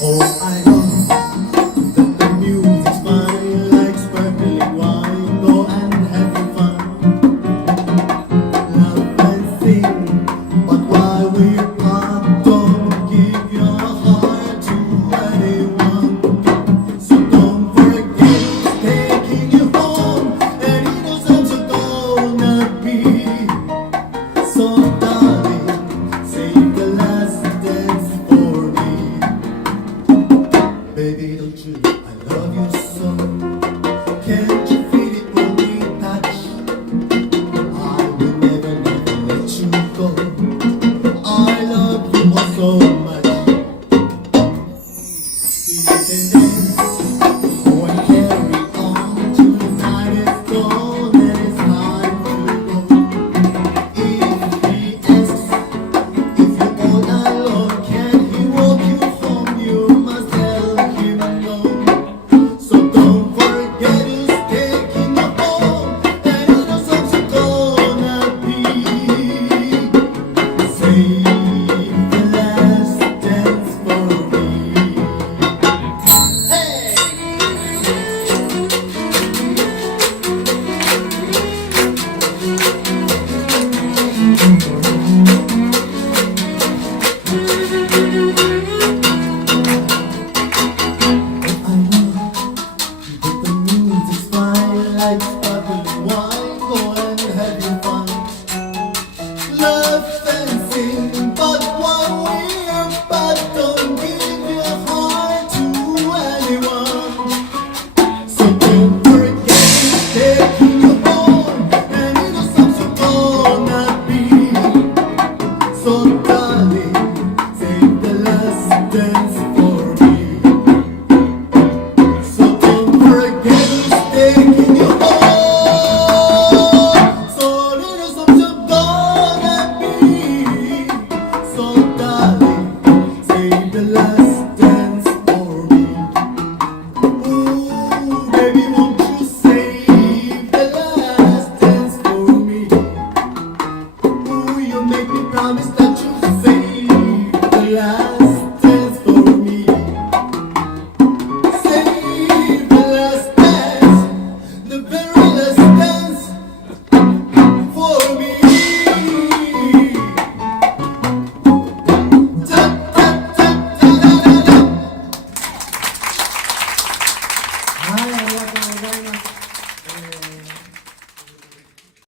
Oh, I know that the music's fine, like sparkling wine. Go and have your fun, laugh and sing. But while we're apart, don't give your heart to anyone. So don't forget it's taking you home, and he knows I'm so gonna be. So darling, save the last dance for me. Baby, don't you know I love you so? Can't you feel it when we touch? I will never, never let you go. I love you all so much. See you can